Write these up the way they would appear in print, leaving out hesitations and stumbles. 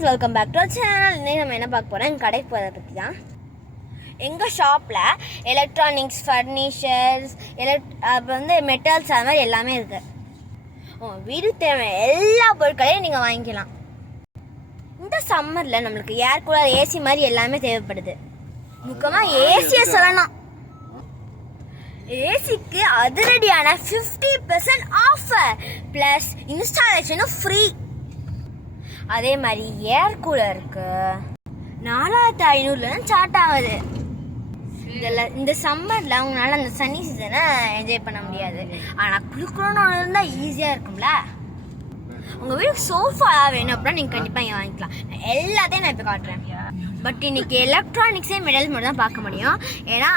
Guys, welcome back to our channel. இன்னைக்கு நம்ம என்ன பார்க்க போகிறோம், எங்கள் கடைக்கு போகிறத பற்றி தான். எங்கள் ஷாப்பில் எலக்ட்ரானிக்ஸ், ஃபர்னிச்சர்ஸ், மெட்டல்ஸ் அது மாதிரி எல்லாமே இருக்குது. வீடு தேவை எல்லா பொருட்களையும் நீங்கள் வாங்கிக்கலாம். இந்த சம்மரில் நம்மளுக்கு ஏர் கூலர், ஏசி மாதிரி எல்லாமே தேவைப்படுது. முக்கியமாக ஏசியை சொல்லணும். ஏசிக்கு அதிரடியான 50% ஆஃபர் ப்ளஸ் இன்ஸ்டாலேஷனும் ஃப்ரீ. அதே மாதிரி ஏர் கூலருக்கு 4500 ஸ்டார்ட் ஆகுது. இந்த சம்மரில் அவங்களால அந்த சன்னி சீசனை என்ஜாய் பண்ண முடியாது. ஆனால் குளிக்கணும்னு ஒன்று இருந்தால் ஈஸியாக இருக்கும்ல. உங்கள் வீட்டுக்கு சோஃபா வேணும் அப்படின்னா நீங்கள் கண்டிப்பாக இங்கே வாங்கிக்கலாம். எல்லாத்தையும் நான் இப்போ காட்டுறேன். பட் இன்னைக்கு எலக்ட்ரானிக்ஸே மெடல்ஸ் மட்டும் தான் பார்க்க முடியும். ஏன்னா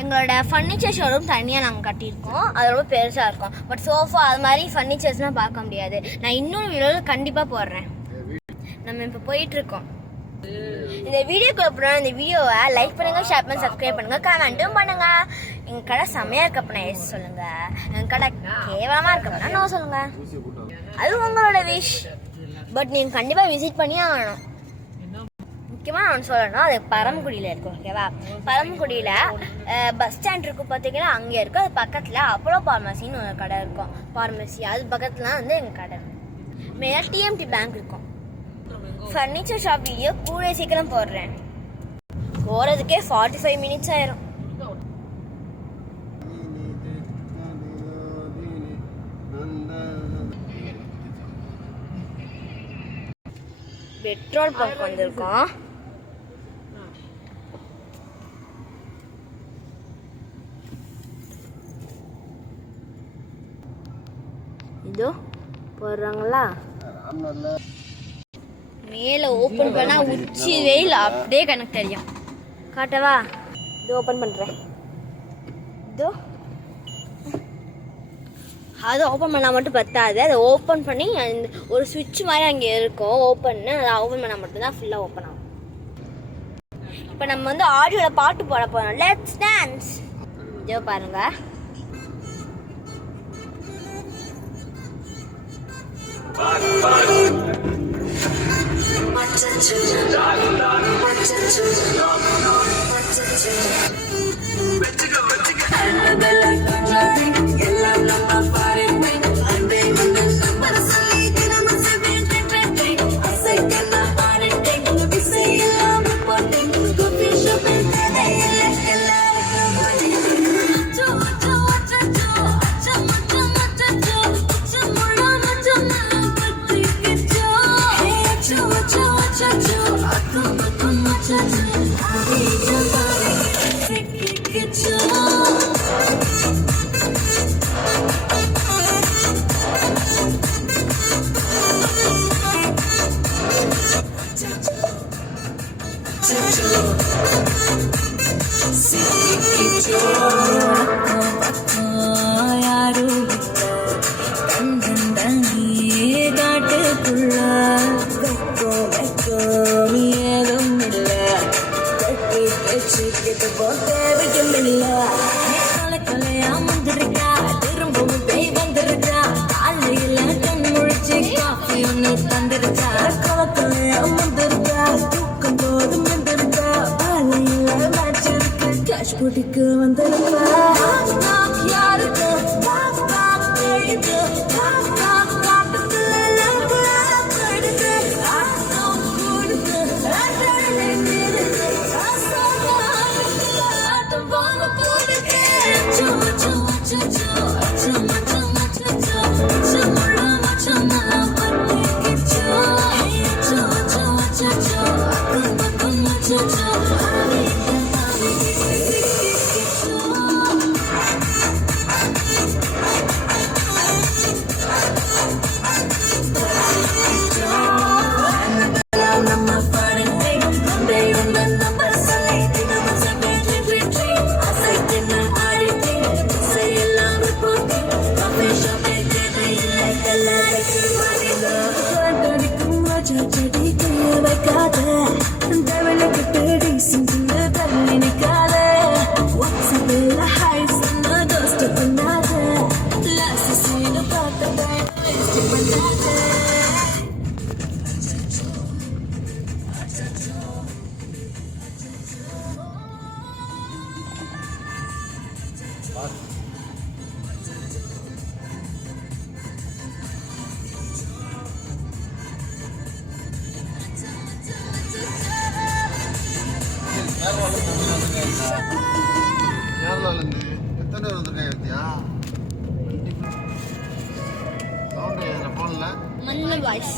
எங்களோட ஃபர்னிச்சர் ஷோரூம் தனியாக நாங்கள் கட்டியிருக்கோம். அது ரொம்ப பெருசாக இருக்கும். பட் சோஃபா அது மாதிரி ஃபர்னிச்சர்ஸ்லாம் பார்க்க முடியாது. நான் இன்னொரு வீடியோவில் கண்டிப்பாக போடுறேன். நம்ம இப்போ போயிட்டுருக்கோம். இந்த வீடியோக்குள்ள போனால் இந்த வீடியோவை லைக் பண்ணுங்கள், ஷேர் பண்ணுங்கள், சப்ஸ்கிரைப் பண்ணுங்கள், கமெண்ட்டும் பண்ணுங்கள். எங்கள் கடை செம்மையாக இருக்கப்பண்ணா எஸ் சொல்லுங்கள். எங்கள் கடை கேவலமாக இருக்கப்பண்ணா நோ சொல்லுங்கள். அது உங்களோட விஷ். பட் நீங்கள் கண்டிப்பாக விசிட் பண்ணி ஆகணும். முக்கியமாக நான் சொல்லணும், அது பரமக்குடியில் இருக்கும். ஓகேவா? பரமக்குடியில் பஸ் ஸ்டாண்ட் இருக்கும் பார்த்தீங்கன்னா, அங்கே இருக்கும். அது பக்கத்தில் அப்போலோ ஃபார்மசின்னு ஒரு கடை இருக்கும். ஃபார்மசி அது பக்கத்தில் எங்கள் கடை இருக்கும். மெயினாக டிஎம்டி பேங்க் இருக்கும். ஃபர்னிச்சர் ஷாப் வீடியோ கூட சீக்கிரம் போடுறேன். போகிறதுக்கே 45 மினிட்ஸ் ஆயிரும். பெட்ரோல் பங்க் வந்திருக்கோம். இதோ போடுறாங்களா? மேலே ஓப்பன் பண்ணால் உச்சி வெயில் அப்படியே கணக்கு தெரியும். காட்டவா? இது ஓப்பன் பண்ணுறேன். இதோ அது ஓப்பன் பண்ணால் மட்டும் பத்தாது. அதை ஓப்பன் பண்ணி அந்த ஒரு சுவிட்ச் மாதிரி அங்கே இருக்கும். ஓப்பன்னு அதை ஓப்பன் பண்ணால் மட்டும்தான் ஃபுல்லாக ஓப்பன் ஆகும். இப்போ நம்ம ஆடியோவில் பாட்டு போட போகிறோம். Let's dance. இதோ பாருங்க. குடிக்கு வந்திருக்கா யாருக்கு எத்தனை வந்திருக்கேன் வித்தியா சவுண்ட் போன்ல மண்ணு வாய்ஸ்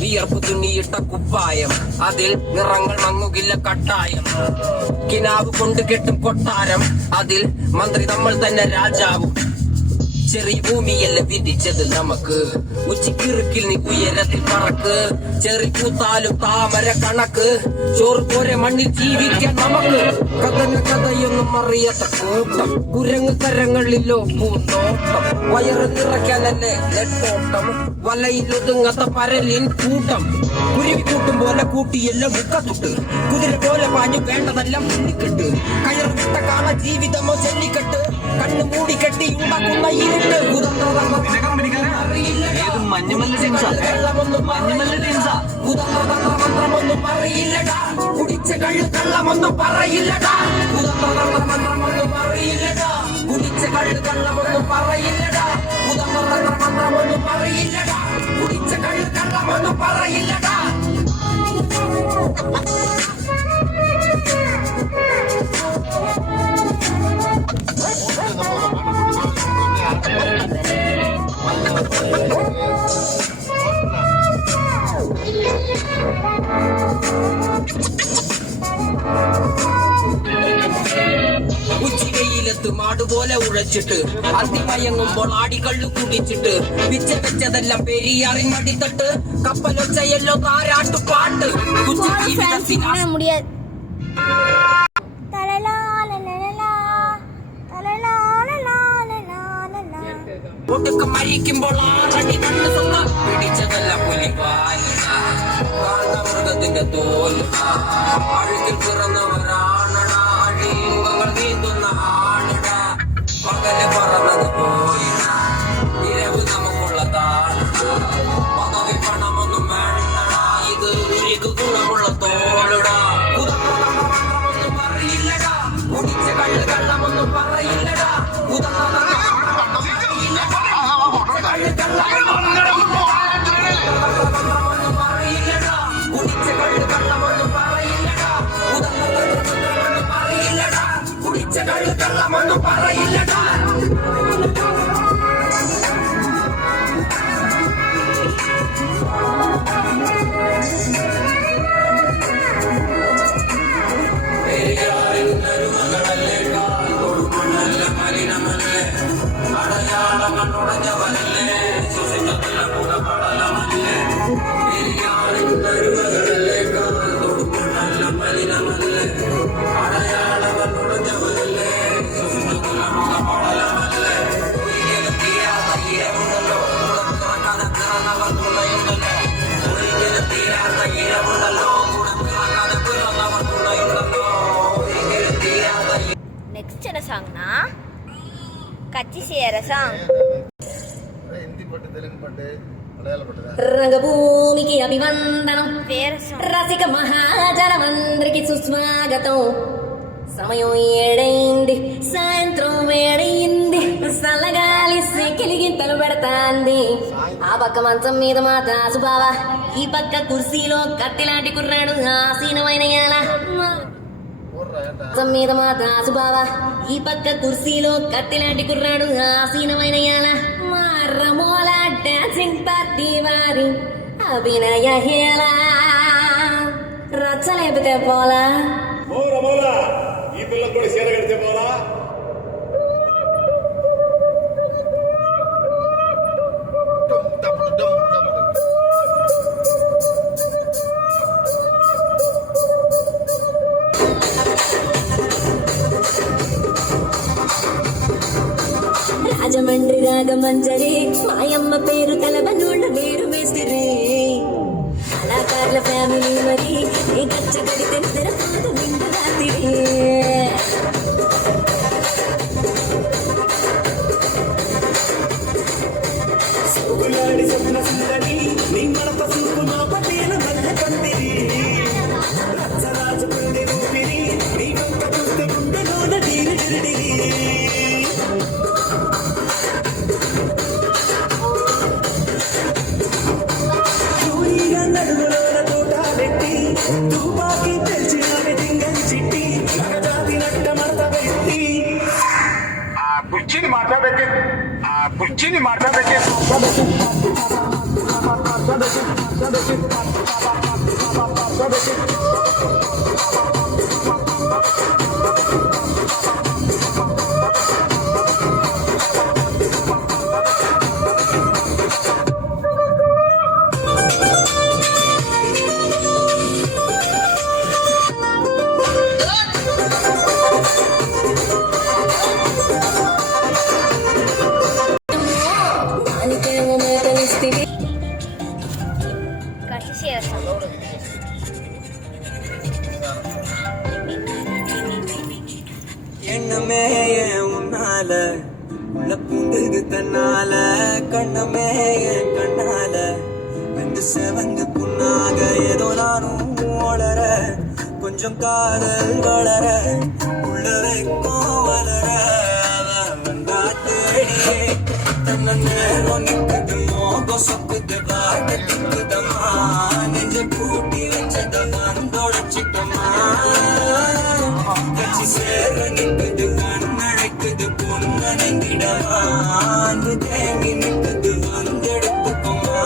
വിയർപ്പ് തുന്നിയിട്ട കുപ്പായം അതിൽ നിറങ്ങൾ മങ്ങുകില്ല കട്ടായം കിനാവ് കൊണ്ട് കെട്ടും കൊട്ടാരം അതിൽ മന്ത്രി നമ്മൾ തന്നെ രാജാവും ചെറിയ ഭൂമിയല്ല വിധിച്ചത് നമുക്ക് ഉച്ചക്കിറുക്കിൽ നീ ഉയരത്തിൽ പറക്ക് ചെറി പൂത്താലും താമര കണക്ക് ചോറ് പോരെ മണ്ണിൽ ജീവിക്കാൻ നമുക്ക് കഥന കഥയൊന്നും അറിയാത്ത കൂട്ടം കുരങ്ങ് കരങ്ങളിലോ പൂന്തോട്ടം വയറ് നിറയ്ക്കാനല്ലേ നെട്ടോട്ടം വലയിലൊതുങ്ങാത്ത പരലിൻ കൂട്ടം കുരുവിക്കൂട്ടും പോലെ കൂട്ടിയെല്ലാം മുക്കത്തുട്ട് കുതിര പോലെ പാഞ്ഞു വേണ്ടതെല്ലാം മുന്നിക്കെട്ട് കയർ വിട്ട കാണ ജീവിതമോ ജല്ലിക്കെട്ട് കണ്ണു മൂടി കെട്ടി ഉണ്ടാക്കുന്ന ഇരുട്ട് മഞ്ഞുമല്ല ടീംസാ മഞ്ഞുമല്ല ടീംസാ മന്ത്രമൊന്നും പറയില്ലടാ കുടിച്ച കള്ളു കള്ളമൊന്നും പറയില്ലടാ മന്ത്രമൊന്നും പറയില്ലടാ കുടിച്ച കള്ളു കള്ളമൊന്നും പറയില്ലടാ മന്ത്രമൊന്നും പറയില്ലടാ കുടിച്ച കള്ളു കള്ളമൊന്നും പറയില്ലടാ ഉച്ചികയിലെത്ത് മാടുപോലെ ഉഴച്ചിട്ട് അതിമയങ്ങുമ്പോൾ ആടികള്ളു കുടിച്ചിട്ട് പിച്ച വെച്ചതെല്ലാം പെരിയാറിൻ മടിത്തട്ട് കപ്പലൊച്ചയല്ലോ താരാട്ടു പാട്ട് ഒടുക്ക മരിക്കുമ്പോൾ ആറടി കണ്ണ് സ്വന്ന പിടിച്ചതെല്ലാം പുലിപാലിന്റെ തോല് അഴുകിൽ പിറന്നവരാണട അഴിയുമ്പങ്ങൾ നീന്തുന്ന ആണട പകല് പറന്നത് പോയിട ഇരവ് നമുക്കുള്ളതാണ് പദവി പണമൊന്നും വേണ്ടട ഇത് ഉരുക്ക് ഗുണമുള്ള തോളടാ ഒന്നും പറയില്ലടാ കുടിച്ച കള്ള് കള്ളമൊന്നും പറയില്ലടാ കള്ളമൊന്നും പറയില്ലടാ മലിനമല്ലേ അടയാളങ്ങൾ തുടങ്ങവനല്ലേ സുസിഞ്ഞത്തില്ല പുകപടലമല്ലേ തൊടുമണ്ണല്ല മലിനമല്ലേ അടയാളങ്ങൾ തുടങ്ങവനല്ലേ സുസിഞ്ഞത്തില്ല പുകപടലമല്ലേ ഒരിക്കലും തീരാത്ത ഇരവുണ്ടല്ലോ തുറക്കാതെ പിറന്നവർ തുണയുണ്ടല്ലോ ഒരിക്കലും തീരാത്ത ഇരവുണ്ടല്ലോ തുറക്കാതെ പിറന്നവർ തുണയുണ്ടല്ലോ ഒരിക്കലും തീരാത്ത நெக்ஸ்ட் என்ன சாங்னா கச்சி சேர சாங் హిందీ పాட்டு తెలుగు పాட்டு మలయాళ పాட்டு రంగభూమికి అభివందనం வேற சாங் రసిక మహాజనమందరికి సుస్వాగతం సమయం ఏడైంది సాయంత్రం వేడైంది సల్లగాలి సెకిలిగింతలు పెడతాంది ఆ పక్క మంచం మీద మా దాసు బావ ఈ పక్క కుర్సీలో కత్తిలాంటి కుర్రాడు ఆసీనమైన మంచం మీద మా దాసు బావ ఈ పక్క కుర్సీలో కత్తిలాంటి కుర్రాడు ఆసీనమైన మర్రమోల డాన్సింగ్ పార్టీ వారి అభినయ హేళ రచ్చలేపితే పోలా ఈ పిల్లలు కూడా చీర కడితే పోలా రాజమండ్రి రాగమంజరి మాయమ్మ పేరు తలబనోళ్ళ వేరు వేసిరే కళాకారుల ఫ్యామిలీ మరి ఈ గచ్చ గడితే నిద్రపోత నిండు రాత్రి సోగులాడి స్వప్న సుందరి నీ మనప చూపు నా పటేల మల్ల కందిరి రచ్చరాజ పుండి రూపిరి నీ వంక చూస్తే గుండెలోన డీరి கடைசி ரசம் எண்ணமே என் உன்னால உள்ள பூந்தது தன்னால கண்ணமே என் கண்ணால வந்து செவந்து புண்ணாக ஏதோ நானும் வளர கொஞ்சம் காதல் வளர உள்ள வைக்கும் வளர அவன் வந்தா தேடியே தன்ன நேரம் நிற்குதுமோ கொசக்குது வார்த்தை திக்குதம்மா நெஞ்ச கூட்டி வச்சத வந்தோடச்சிட்டமா கட்சி சேர நிற்குது கண்ணழைக்குது பொன்னடைந்திடமா அன்பு தேங்கி நிற்குது வந்தெடுத்துக்குமா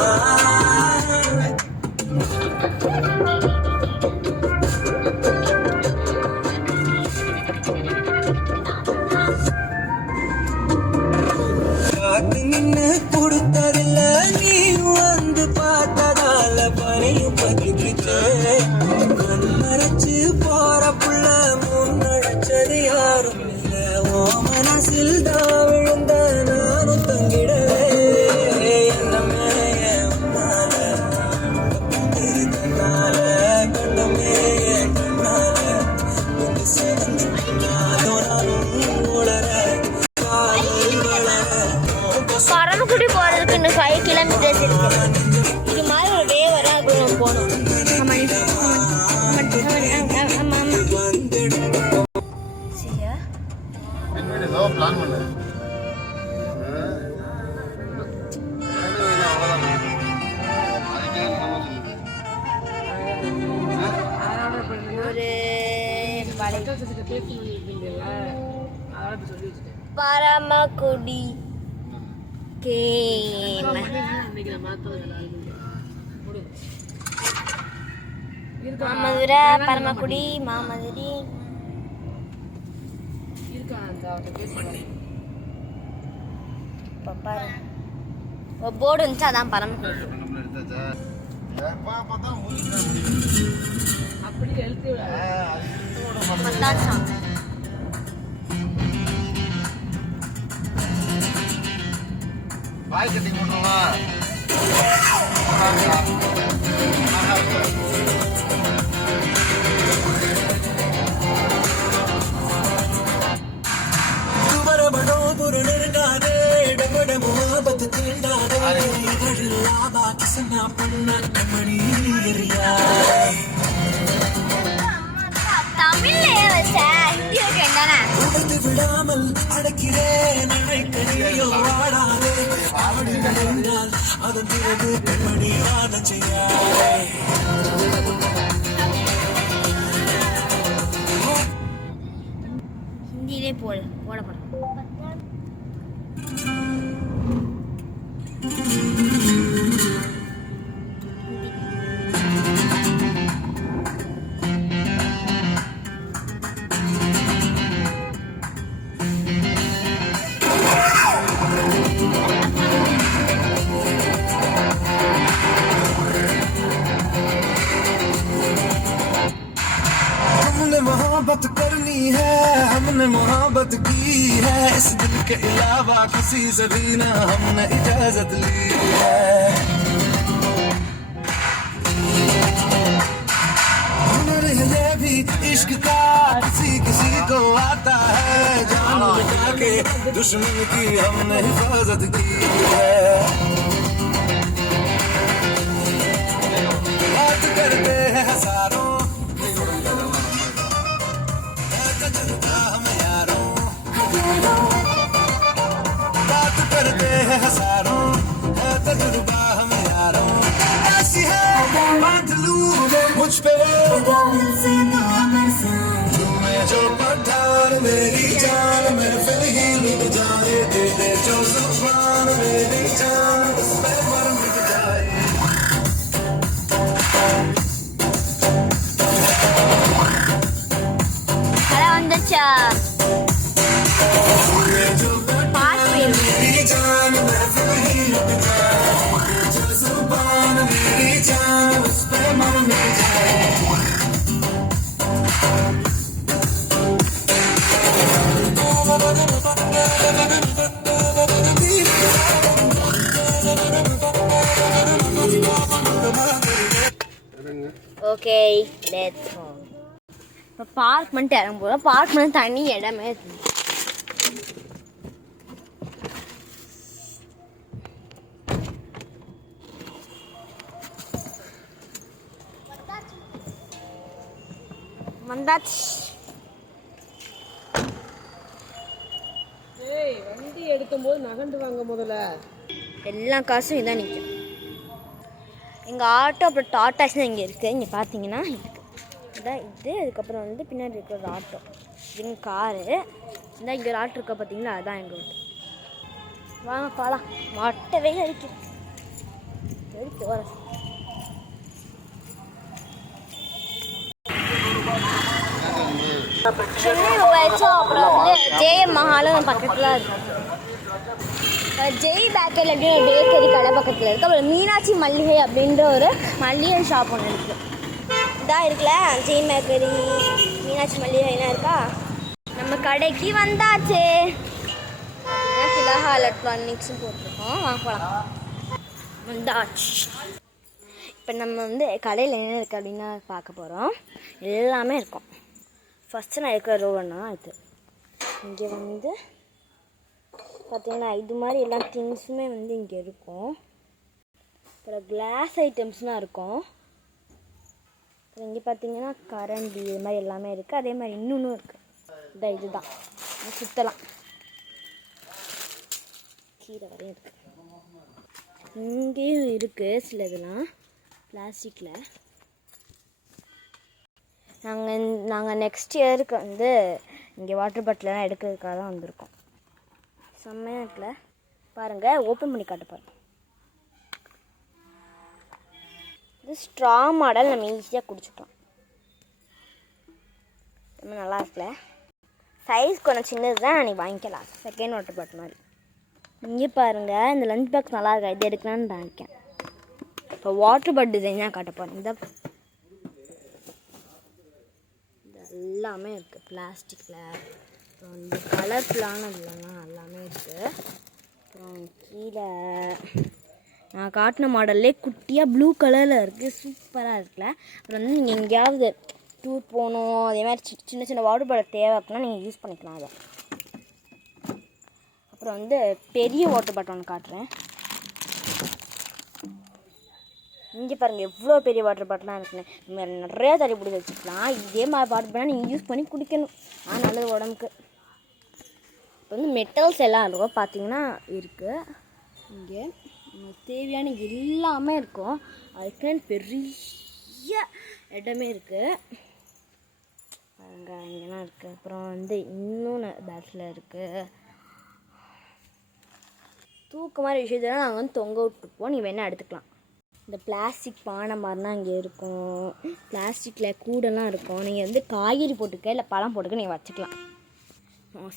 காத்து நின்னு கொடுத்ததில்ல நீ வந்து பார்த்ததால பனையும் பகிர்ந்துச்சு கண் மறைச்சு போற புள்ள முன்னழைச்சது யாரும் இல்ல ஓ மனசில் தான் விழுந்த நானும் தங்கிடவே என்னமே உன்னால தன்னால கண்ணமே கண்ணால வந்து சேர்ந்து நானும் உளர பரமக்குடி போறதுக்கு இன்னும் 5 கிலோமீட்டர்ஸ் இருக்கு. இது மாதிரி ஒரு வே வர போகணும். சரியா பின்னாடி ஏதோ பிளான் பண்ணு. ஒரு பரமக்குடி கேம் மாமதுரை பரமக்குடி மாமதுரை போர்டு இருந்துச்சு அதான் பரமக்குடி. எடுத்தாச்சா? எப்ப பார்த்தாலும் மூஞ்சி மத்தாச்சம். பாய் கட்டிங் பண்ணுறோமா? बड़ो पुरनर गादे डबड मोहब्बत तींडादे लाबा किसना पन्ना कमणी रिया தமிழ்ல ஹிந்தியில் என்னன்னா உடைத்து விடாமல் அடக்கிறேன் அழைக்கடியோ வாடாதே அவடி நடந்தால் அதன் பிறகு கண்மணி வாதம் செய்யாதே ஹிந்தியிலே போடப்படும். मोहब्बत करनी है हमने मोहब्बत की है इस दिल के अलावा किसी से भी ना हमने इजाजत ली है हुनर है भी इश्क का किसी किसी को आता है जान बचा के दुश्मन की हमने हिफाजत की है बात करते हैं हजारों बात करते हैं हजारों तजुर्बा हम यारों ऐसी है बात लू मुझ पे तुम्हें जो पठान मेरी जान मेरे फिर ही लुट जाए दे दे जो जुबान मेरी ஓகே லெட்ஸ் கோ. இப்போ பார்க் பண்ணிட்டு இறங்க போகிறோம். பார்க் பண்ண தனி இடமே இருக்கு. வந்தாச்சு. வண்டி எடுக்கும்போது நகண்டு வாங்க முதல்ல. எல்லா காசும் இதான் நிற்கும். எங்கள் ஆட்டோ அப்புறம் டாட்டாஸ் தான் இங்கே இருக்குது. இங்கே பார்த்தீங்கன்னா இருக்குது இதான் இது. அதுக்கப்புறம் வந்து பின்னாடி இருக்கிற ஒரு ஆட்டோ, இது காரு. இந்த இங்கே ஒரு ஆட்டோ இருக்கா பார்த்தீங்களா, அதுதான் எங்கள் வீட்டு. வாங்க போகலாம். மொட்டவே அடிக்கும் எடுத்து வர. சென்னை வச்சோம். அப்புறம் வந்து ஜேஎம் மஹாலும் பக்கத்தில் இருக்கும். ஜெய் பேக்கரி அப்படின்னு ஒரு பேக்கரி கடை பக்கத்தில் இருக்குது. அப்புறம் மீனாட்சி மல்லிகை அப்படின்ற ஒரு மல்லிகை ஷாப் ஒன்று இருக்குது. இதாக இருக்குல்ல ஜெய் பேக்கரி, மீனாட்சி மல்லிகைலாம் இருக்கா. நம்ம கடைக்கு வந்தாச்சு. திலகா எலக்ட்ரானிக்ஸும் போட்டிருக்கோம். வாங்கலாம். வந்தாச்சு. இப்போ நம்ம வந்து கடையில் என்ன இருக்குது அப்படின்னு பார்க்க போகிறோம். எல்லாமே இருக்கும். ஃபஸ்ட்டு நான் இருக்கிற ரோடுன்னா இது. இங்கே வந்து பார்த்திங்கன்னா இது மாதிரி எல்லா திங்ஸுமே வந்து இங்கே இருக்கும். அப்புறம் கிளாஸ் ஐட்டம்ஸ்லாம் இருக்கும். அப்புறம் இங்கே பார்த்திங்கன்னா கரண்டி இது மாதிரி எல்லாமே இருக்குது. அதே மாதிரி இன்னொன்றும் இருக்குது. இதுதான் சுற்றலாம். கீரை வரையும் இருக்குது. இங்கேயும் இருக்குது சில இதெல்லாம் பிளாஸ்டிக்கில். நாங்கள் நெக்ஸ்ட் இயருக்கு வந்து இங்கே வாட்டர் பாட்டிலெலாம் எடுக்கிறதுக்காக தான் வந்திருக்கோம். செம்மையாக இருக்குல்ல, பாருங்கள். ஓப்பன் பண்ணி காட்ட பாருங்கள். இது ஸ்ட்ரா மாடல், நம்ம ஈஸியாக குடிச்சுக்கலாம். ரொம்ப நல்லா இருக்குல்ல. சைஸ் கொஞ்சம் சின்னது தான், நீ வாங்கிக்கலாம். செகண்ட் வாட்டர் பாட்டில் மாதிரி. இங்கே பாருங்கள், இந்த லஞ்ச் பாக்ஸ் நல்லா இருக்கா, இது எடுக்கலான்னு வாங்கிக்கேன். இப்போ வாட்டர் பாட்டில் டிசைனாக காட்ட போகிறேன். இந்த எல்லாமே இருக்குது பிளாஸ்டிக்கில். அப்புறம் வந்து கலர்ஃபுல்லானது இல்லைன்னா எல்லாமே இருக்குது. அப்புறம் கீழே நான் காட்டின மாடல்லே குட்டியாக ப்ளூ கலரில் இருக்குது. சூப்பராக இருக்குல்ல. அப்புறம் வந்து நீங்கள் எங்கேயாவது டூர் போகணும், அதே மாதிரி சின்ன சின்ன வாட்டர் பாட்டில் தேவை அப்படின்னா நீங்கள் யூஸ் பண்ணிக்கலாம் அதை. அப்புறம் வந்து பெரிய வாட்டர் பாட்டில் ஒன்று காட்டுறேன். இங்கே பாருங்கள் எவ்வளோ பெரிய வாட்டர் பாட்டிலாம் இருக்குன்னு. நம்ம நிறையா தண்ணி பிடிச்சி வச்சுக்கலாம். இதே மாதிரி வாட்டர் பாட்டில் நீங்கள் யூஸ் பண்ணி குடிக்கணும். நல்லது உடம்புக்கு. இப்போ வந்து மெட்டல்ஸ் எல்லாம் இருக்கும் பார்த்தீங்கன்னா இருக்குது. இங்கே தேவையான எல்லாமே இருக்கும். அதுக்குன்னு பெரிய இடமே இருக்குது. பாருங்க இங்கெல்லாம் இருக்குது. அப்புறம் வந்து இன்னொன்று பேட்டில் இருக்குது. தூக்க மாதிரி விஷயத்தெல்லாம் நாங்கள் வந்து தொங்க விட்டுருப்போம். நீங்கள் வேணால் எடுத்துக்கலாம். இந்த பிளாஸ்டிக் பானை மாதிரிலாம் இங்கே இருக்கும். பிளாஸ்டிக்கில் கூடெல்லாம் இருக்கும். நீங்கள் வந்து காய்கறி போட்டுக்க இல்லை பழம் போட்டுக்க நீங்கள் வச்சுக்கலாம்.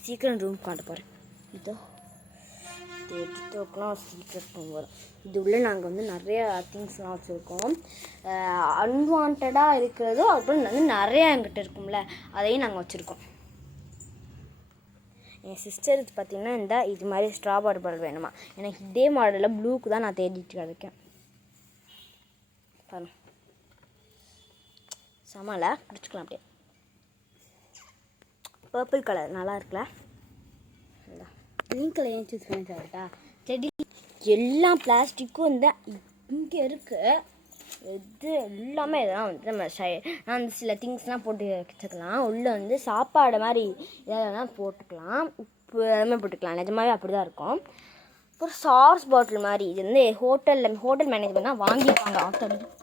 சீக்கிரம் ரூம் காட்ட போகிறேன். இதோ எடுத்துக்கலாம். சீக்கிரம் ரூம் வரும். இது உள்ள நாங்கள் வந்து நிறையா திங்ஸ்லாம் வச்சுருக்கோம். அன்வான்டாக இருக்கிறதோ அப்புறம் வந்து நிறையா எங்கிட்ட இருக்கும்ல, அதையும் நாங்கள் வச்சுருக்கோம். என் சிஸ்டருக்கு பார்த்திங்கன்னா இந்த இது மாதிரி ஸ்ட்ரா வாட்டர் பாட்டில் வேணுமா. எனக்கு இதே மாடலில் ப்ளூக்கு தான் நான் தேடிட்டு இருக்கேன். பாருங்க சமாள குடிச்சுக்கலாம். அப்படியே பர்பிள் கலர் நல்லா இருக்குல்ல. பிங்க் கலர் ஏன் சூஸ் பண்ணி சாப்பிட்டா செடி எல்லாம் பிளாஸ்டிக்கும் இந்த இங்கே இருக்குது. இது எல்லாமே இதெல்லாம் வந்து நம்ம அந்த சில திங்ஸ்லாம் போட்டு வச்சுக்கலாம். உள்ளே வந்து சாப்பாடு மாதிரி இதெல்லாம் போட்டுக்கலாம். உப்பு எல்லாமே போட்டுக்கலாம். நிஜமாவே அப்படி தான் இருக்கும். அப்புறம் சாஸ் பாட்டில் மாதிரி இது வந்து ஹோட்டல் மேனேஜ்மெண்ட்னா வாங்கிப்பாங்க ஆட்டோமேட்டிக்.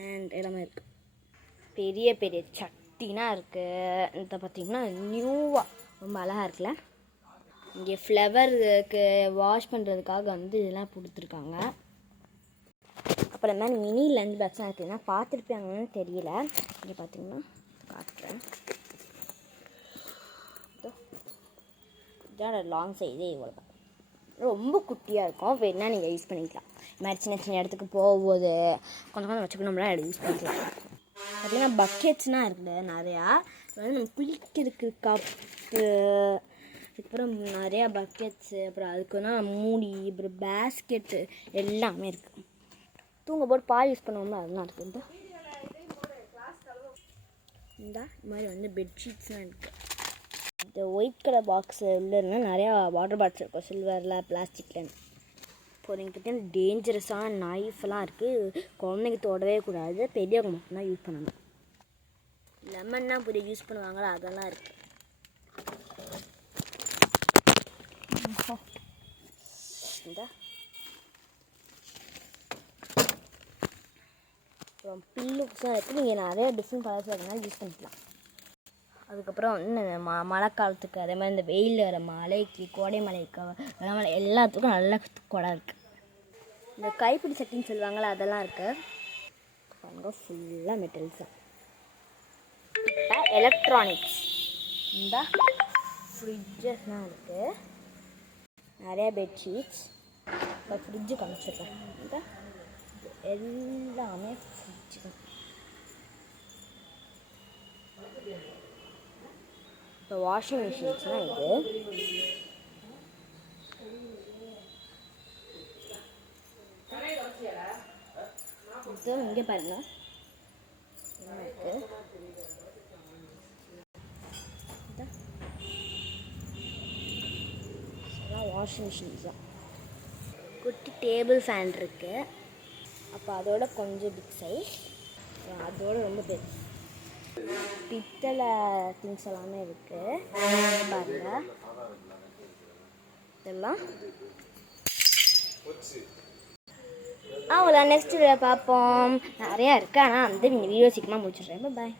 அண்ட் எல்லாமே இருக்குது. பெரிய பெரிய சட்டினா இருக்குது. இந்த பார்த்திங்கன்னா நியூவாக ரொம்ப அழகாக இருக்குல்ல. இங்கே ஃப்ளவருக்கு வாஷ் பண்ணுறதுக்காக வந்து இதெல்லாம் கொடுத்துருக்காங்க. அப்புறம் தான் மினி லஞ்ச் பாக்ஸ்லாம் இருக்குதுன்னா பார்த்துருப்பாங்கன்னு தெரியல. இங்கே பார்த்திங்கன்னா காட்டுறேன். இதோட லாங் சைஸே இவ்வளோ தான். ரொம்ப குட்டியாக இருக்கும். வேணா நீங்கள் யூஸ் பண்ணிக்கலாம். இது மாதிரி சின்ன சின்ன இடத்துக்கு போகும்போது கொஞ்சம் வச்சுக்கணும்னா யூஸ் பண்ணிக்கலாம். பார்த்தீங்கன்னா பக்கெட்ஸ்னால் இருக்குது நிறையா. வந்து நம்ம குளிக்கிறதுக்கு கப்பு அப்புறம் நிறையா பக்கெட்ஸு, அப்புறம் அதுக்குன்னா மூடி, அப்புறம் பேஸ்கெட்டு எல்லாமே இருக்குது. தூங்க போட்டு பால் யூஸ் பண்ணுவோம்ல அதெல்லாம் இருக்குது. இந்த மாதிரி வந்து பெட்ஷீட்ஸ்லாம் இருக்குது. இந்த ஒயிட் கலர் பாக்ஸு உள்ளேன்னா நிறையா வாட்டர் பாட்டில் இருக்கும், சில்வரில், பிளாஸ்டிக்கில். இப்போ என்கிட்ட டேஞ்சரஸான நைஃப்லாம் இருக்குது. குழந்தைங்க தொடவே கூடாது, பெரியவங்க மட்டும்தான் யூஸ் பண்ணணும். லெமன்னா புரிய யூஸ் பண்ணுவாங்களா அதெல்லாம் இருக்குது. இந்த அப்புறம் பில்லுஸாக இருக்குது. நீங்கள் நிறைய டிஃப்ரெண்ட் கலர்ஸ் இருந்தாலும் யூஸ் பண்ணிக்கலாம். அதுக்கப்புறம் வந்து இந்த மழை காலத்துக்கு அதே மாதிரி இந்த வெயில் வர மலைக்கு, கோடை மலைக்கு, மலை எல்லாத்துக்கும் நல்ல குடம் இருக்குது. இந்த கைப்பிடி சட்டின்னு சொல்லுவாங்களே அதெல்லாம் இருக்குது. பாருங்க ஃபுல்லாக மெட்டல்ஸ். எலக்ட்ரானிக்ஸ் இந்த ஃப்ரிட்ஜஸ்லாம் இருக்குது. நிறைய பெட்ஷீட்ஸ். இப்போ ஃப்ரிட்ஜு காமிச்சிருக்கேன். இந்த எல்லாமே ஃப்ரிட்ஜு தான். இப்போ வாஷிங் மிஷின்ஸ்னால் இது இங்கே பாருங்கள் இருக்குது. வாஷிங் மிஷின்ஸ் தான். குட்டி டேபிள் ஃபேன் இருக்குது. அப்போ அதோட கொஞ்சம் பிக் சைஸ், அதோட ரொம்ப பெருசு. பித்தளை திங்ஸ் எல்லாமே இருக்குது பாருங்க. இதெல்லாம் அவ்வளோ. நெக்ஸ்ட் வீடியோ பார்ப்போம். நிறையா இருக்குது, ஆனால் வந்து வீடியோ சீக்கிரமாக முடிச்சிடுறேன். பாய்.